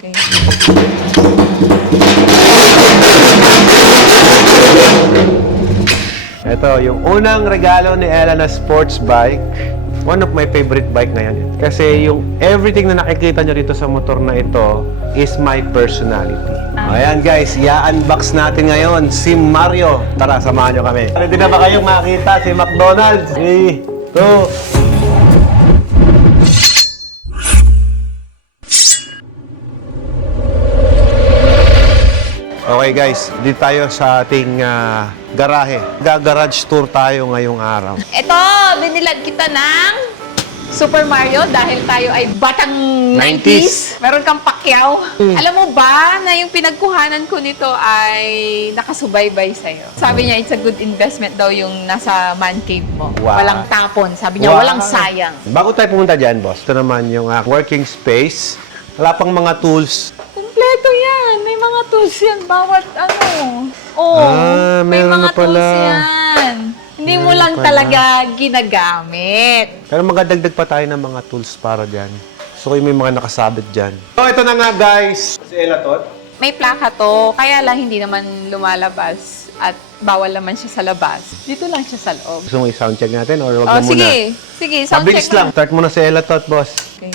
Okay. Ito, yung unang regalo ni Ella na sports bike. One of my favorite bike na yan. Kasi yung everything na nakikita nyo dito sa motor na ito is my personality. Ayan guys, i-unbox natin ngayon si Mario. Tara, samahan nyo kami. Ready na ba kayong makita si McDonald's? 3, 2, okay guys, dito tayo sa ating garahe. Garage tour tayo ngayong araw. Ito, binilad kita ng Super Mario dahil tayo ay batang 90s. Meron kang pakyaw. Alam mo ba na yung pinagkuhanan ko nito ay nakasubaybay sa'yo? Sabi niya, it's a good investment daw yung nasa man cave mo. Wow. Walang tapon. Sabi niya, walang sayang. Bago tayo pumunta dyan, boss, ito naman yung working space. Wala pang mga tools. Kompleto yan. May mga tools yan. Bawat ano. Oh, may meron mga na pala. tools yan. Hindi mo lang talaga ginagamit. Pero magdagdag pa tayo ng mga tools para dyan. So, yung may mga nakasabit dyan. So, ito na nga guys. Si Ella Tot. May plaka to, kaya lang hindi naman lumalabas at bawal naman siya sa labas. Dito lang siya sa loob. Gusto mo i-sound check natin or wag na muna? Sige. Sige, sound Mabilis check lang. Start muna si Ella Tot, boss. Okay.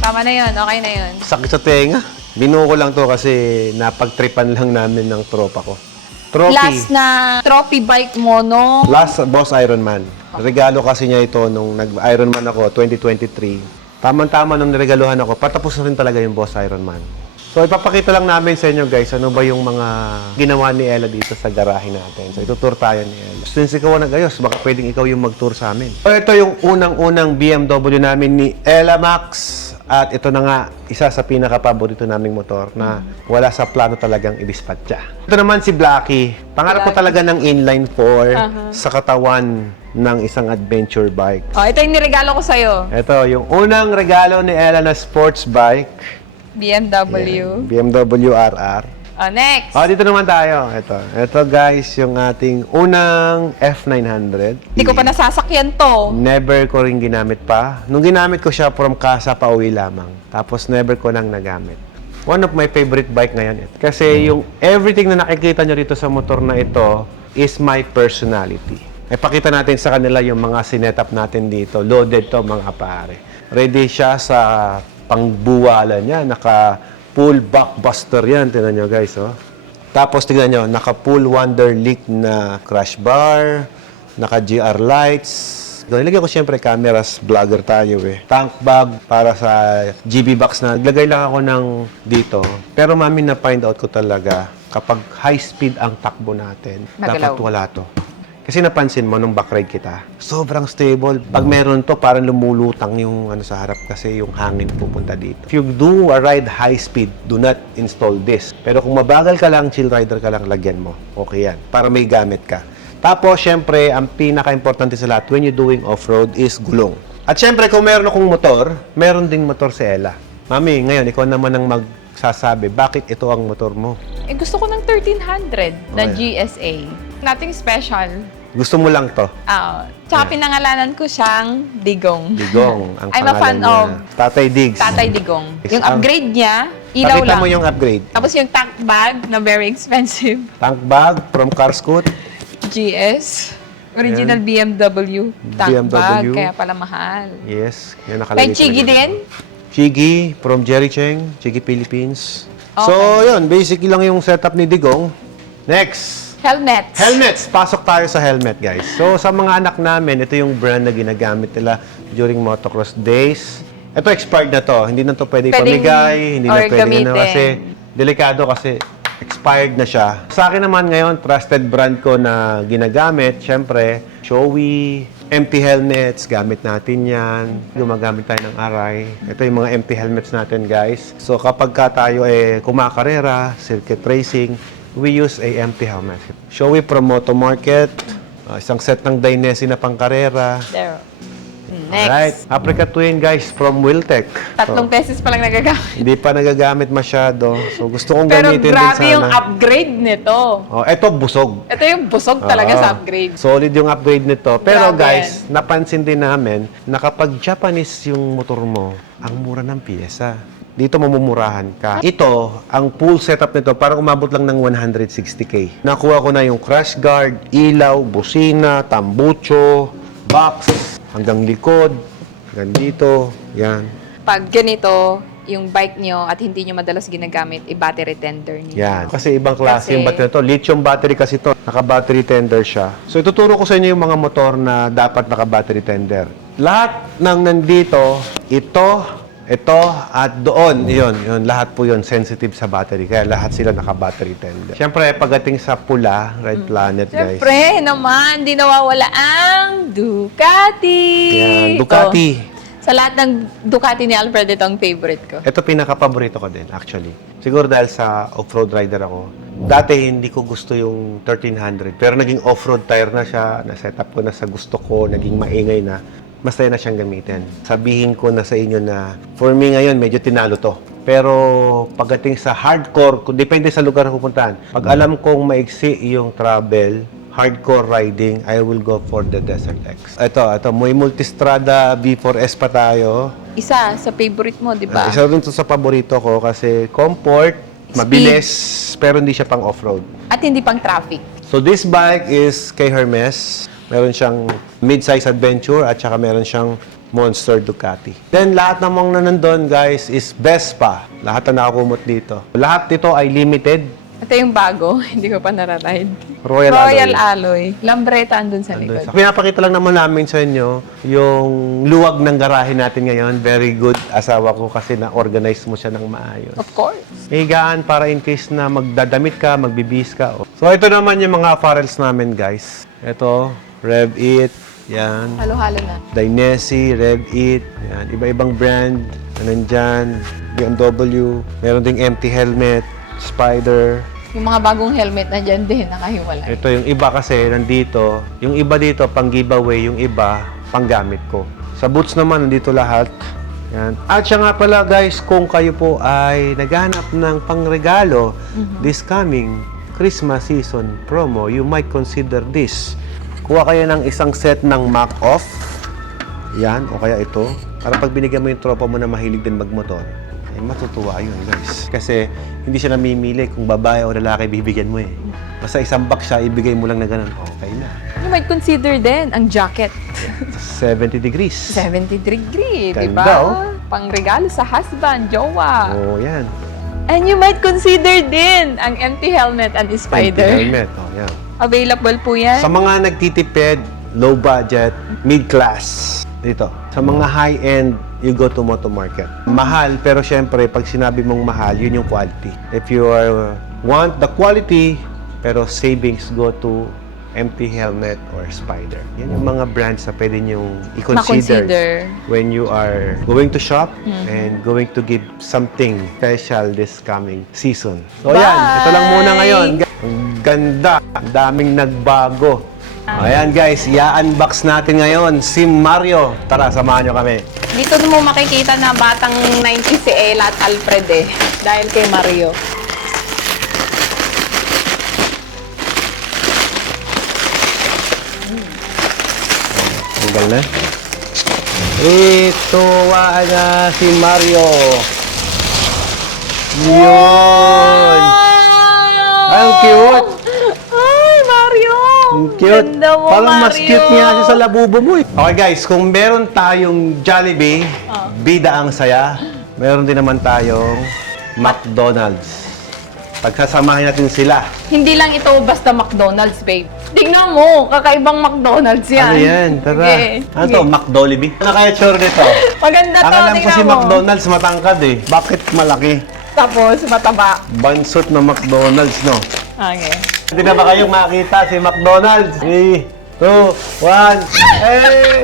Tama na yun, okay na yun. Sakit sa tenga. Binuo ko lang to kasi napagtripan lang namin ng tropa ko. Trophy. Last na trophy bike mo, no? Last Boss Ironman. Regalo kasi niya ito nung nag-Ironman ako 2023. Tama-tama nung niregaluhan ako, patapos na rin talaga yung Boss Ironman. So ipapakita lang namin sa inyo guys, ano ba yung mga ginawa ni Ella dito sa garahe natin. So itutour tayo ni Ella. Since ikaw ang nag-ayos, baka pwedeng ikaw yung mag-tour sa amin. So ito yung unang-unang BMW namin ni Ella Max. At ito na nga, isa sa pinaka-paborito naming motor na wala sa plano talagang i-dispatcha. Ito naman si Blackie. Pangarap ko talaga ng inline 4 sa katawan ng isang adventure bike. Oh, ito yung niregalo ko sa'yo. Ito, yung unang regalo ni Ella na sports bike. BMW. BMW RR. Oh, next. Dito naman tayo. Ito guys, yung ating unang F900. Hindi ko pa nasasakyan to. Never ko rin ginamit pa. Nung ginamit ko siya from casa pa uwi lamang. Tapos never ko nang nagamit. One of my favorite bike ngayon ito. Kasi yung everything na nakikita nyo rito sa motor na ito is my personality. Ipakita natin sa kanila yung mga sinetap natin dito. Loaded to mga pare. Ready siya sa pangbuwala niya. Full blockbuster yan. Tingnan nyo guys, oh. Tapos tingnan nyo, naka-full Wonderlic na crash bar, naka-GR lights. Nilagay ko siyempre cameras, vlogger tayo eh. Tank bag para sa GB box na. Naglagay lang ako ng dito. Pero mami na-find out ko talaga, kapag high speed ang takbo natin, Magalaw. dapat wala to. Kasi napansin mo nung backride kita, sobrang stable. Pag meron to, parang lumulutang yung ano sa harap kasi yung hangin pupunta dito. If you do a ride high speed, do not install this. Pero kung mabagal ka lang, chill rider ka lang, lagyan mo. Okay yan. Para may gamit ka. Tapos, syempre, ang pinaka-importante sa lahat when you're doing off-road is gulong. At syempre, kung meron akong motor, meron ding motor si Ella. Mami, ngayon, ikaw naman ang magsasabi, bakit ito ang motor mo? Eh, gusto ko ng 1300 na GSA. Nothing special. Gusto mo lang to? Tsaka pinangalanan ko siyang Digong. Digong. Ang I'm a fan pangalan niya. of Tatay Diggs. Tatay Digong. Is Yung upgrade niya, ilaw Pakita lang. mo yung upgrade. Tapos yung tank bag na very expensive. Tank bag from Carscoot. GS. Original BMW tank bag. BMW. Kaya pala mahal. Yes. Yan nakalagay. May Chigi talaga. din? Chigi from Jerry Cheng. Chigi Philippines. So, Okay. yun. Basically lang yung setup ni Digong. Next. Helmet. Helmets. Pasok tayo sa helmet, guys. So, sa mga anak namin, ito yung brand na ginagamit nila during motocross days. Ito, expired na to. Hindi na to pwede Pwedeng pamigay. Hindi na or pwede gamitin. kasi delikado kasi expired na siya. Sa akin naman ngayon, trusted brand ko na ginagamit. Siyempre, Shoei, empty helmets. Gamit natin yan. Gumagamit tayo ng Arai. Ito yung mga empty helmets natin, guys. So, kapag ka tayo kumakarera, circuit racing, we use a empty helmet. Shoei from Moto Market. Isang set ng Dainese na pangkarera. There. Next. Alright, Africa Twin guys from Wiltec. 3 beses pa lang nagagamit. Hindi pa nagagamit masyado. So gusto kong Pero gamitin din grabe sana. yung upgrade nito. Oh, eto busog. Ito yung busog talaga Oo. sa upgrade. Solid yung upgrade nito. Pero Grabe guys, napansin din namin na kapag Japanese yung motor mo, ang mura ng piyesa. Dito mamumurahan ka. Ito, ang full setup nito, parang umabot lang ng 160K. Nakuha ko na yung crash guard, ilaw, busina, tambucho, box, hanggang likod, hanggang dito, yan. Pag ganito, yung bike nyo at hindi nyo madalas ginagamit, i-battery tender nyo. Yan. Kasi ibang klase Kasi- yung battery nito. Lithium battery kasi ito. Naka-battery tender siya. So, ituturo ko sa inyo yung mga motor na dapat naka-battery tender. Lahat ng nandito, ito, at doon, yun, lahat po yun sensitive sa battery. Kaya lahat sila naka-battery tender. Siyempre, pagdating sa pula, Red Planet, guys. Siyempre naman, di nawawala ang Ducati. Yan, Ducati. Ito. Sa lahat ng Ducati ni Alfred, ito ang favorite ko. Ito pinaka-paborito ko din, actually. Siguro dahil sa off-road rider ako. Dati, hindi ko gusto yung 1300. Pero naging off-road tire na siya. Na-setup ko na sa gusto ko. Naging maingay na. Masaya na siyang gamitin. Sabihin ko na sa inyo na, for me ngayon, medyo tinalo to. Pero pagdating sa hardcore, depende sa lugar na pupuntahan. Pag alam kong maiksi yung travel, hardcore riding, I will go for the Desert X. Ito, may Multistrada V4S pa tayo. Isa sa favorite mo, di ba? Isa rin to sa paborito ko kasi comfort, mabilis, pero hindi siya pang off-road. At hindi pang traffic. So this bike is kay Hermes. Meron siyang mid-size adventure at saka meron siyang Monster Ducati. Then lahat namang nandun guys is Vespa. Lahat na nakakumot dito. Lahat ito ay limited. Ito yung bago, hindi ko pa nararide. Royal Alloy. Lambreta andun sa Andun likod. sa- Pinapakita lang naman namin sa inyo yung luwag ng garahe natin ngayon. Very good. Asawa ko kasi na-organize mo siya ng maayos. Of course. May higaan para in case na magdadamit ka, magbibis ka. So ito naman yung mga apparels namin guys. Ito, Rev It, yan. Halo-halo na. Dainese, Rev It, yan. Iba-ibang brand na nandyan. BMW, meron ding empty helmet, Spider. Yung mga bagong helmet na dyan din, nakahiwalay. Ito yung iba kasi nandito. Yung iba dito, pang giveaway. Yung iba, pang gamit ko. Sa boots naman, nandito lahat. Yan. At siya nga pala guys, kung kayo po ay naghanap ng pangregalo this coming Christmas season promo, you might consider this. Kuha kayo ng isang set ng Mac Off. Yan, o kaya ito. Para pag binigyan mo yung tropa mo na mahilig din magmotor, ay matutuwa yun, guys. Kasi hindi siya namimili kung babae o lalaki bibigyan mo eh. Basta isang box siya, ibigay mo lang na ganun, okay na. You might consider din ang jacket. 70 degrees. 70 degree, di Ganda, ba? oh. Pang regalo sa husband, jowa. Oh, yan. And you might consider din ang empty helmet and Spider. Helmet, oh, yan. Available po yan. Sa mga nagtitipid, low budget, mid-class, dito. Sa mga high-end, you go to Moto Market. Mahal, pero syempre, pag sinabi mong mahal, yun yung quality. If you want the quality, pero savings, go to empty helmet or Spider. Yan yung mga brands na pwede niyong i-consider Ma-consider. when you are going to shop and going to give something special this coming season. So yan, ito lang muna ngayon. Ang ganda, ang daming nagbago. Ayan guys, i-unbox natin ngayon si Mario. Tara, samahan nyo kami. Dito mo makikita na batang 90 si Ella at Alfred eh. Dahil kay Mario. Tanggal na. Ito na si Mario. Yun! Ay, ang cute! Ay, Mario! Ang cute. Ganda mo, Parang mas Mario. cute niya siya sa labubo mo eh. Okay guys, kung meron tayong Jollibee, bida ang saya, meron din naman tayong McDonald's. Pagsasamahin natin sila. Hindi lang ito basta McDonald's, babe. Tingnan mo, kakaibang McDonald's yan. Ano yan? Tara. Sige, Ano sige. to? McDollibee? Ano kaya sure nito? Maganda to, Akala ko tingnan si mo. McDonald's matangkad eh. Bakit malaki? Tapos, mataba. Bansot na McDonald's, no? Okay. Hindi na ba kayong makita si McDonald's? 3, 2, 1, eh!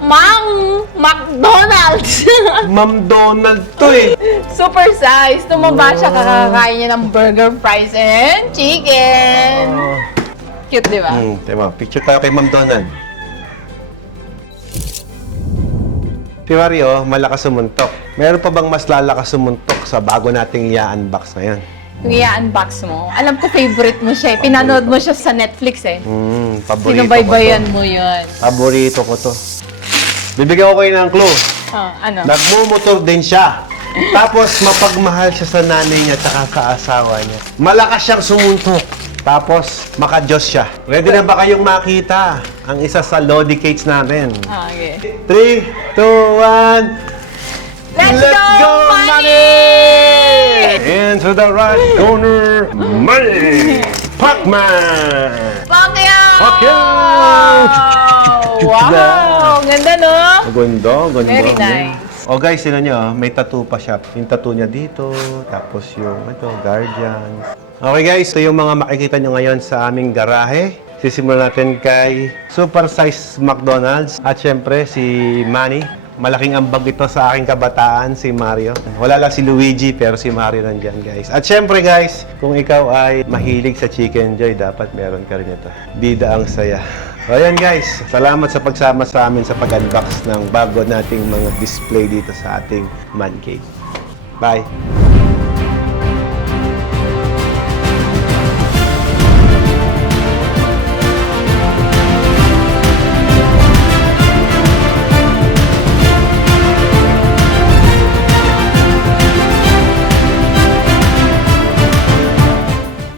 Mang McDonald's! Ma'am Donald to eh! Super size. Tumaba siya, kakakain niya ng burger, fries, and chicken. Cute, di ba? Tema, picture tayo kay Ma'am Donald. Si Mario, malakas sumuntok. Meron pa bang mas lalakas sumuntok sa bago nating i-unbox ngayon? Yung i-unbox mo, alam ko favorite mo siya. Pinanood mo siya sa Netflix eh. Paborito Sinubaybayan ko to. mo yun. Paborito ko to. Bibigyan ko kayo ng clue. Oh, ano? Nagmumotor din siya. Tapos mapagmahal siya sa nanay niya at sa asawa niya. Malakas siyang sumuntok. Tapos maka-Diyos siya. Ready na ba kayong makita ang isa sa Lodi Cakes namin? Okay. 3, 2, 1... Let's go, money! Into the right corner, money! Pac-Man! Pacquiao! Pacquiao! Wow! Ganda, no? Ganda, ganda. Very nice. O guys, sino nyo, may tattoo pa siya. Yung tattoo niya dito, tapos yung Guardian. Okay guys, ito yung mga makikita nyo ngayon sa aming garahe. Sisimulan natin kay Super Size McDonald's. At syempre, si Manny. Malaking ambag ito sa aking kabataan, si Mario. Wala lang si Luigi, pero si Mario nandyan, guys. At syempre, guys, kung ikaw ay mahilig sa Chicken Joy, dapat meron ka rin ito. Bida ang saya. So, ayan, guys. Salamat sa pagsama sa amin sa pag-unbox ng bago nating mga display dito sa ating man cave. Bye!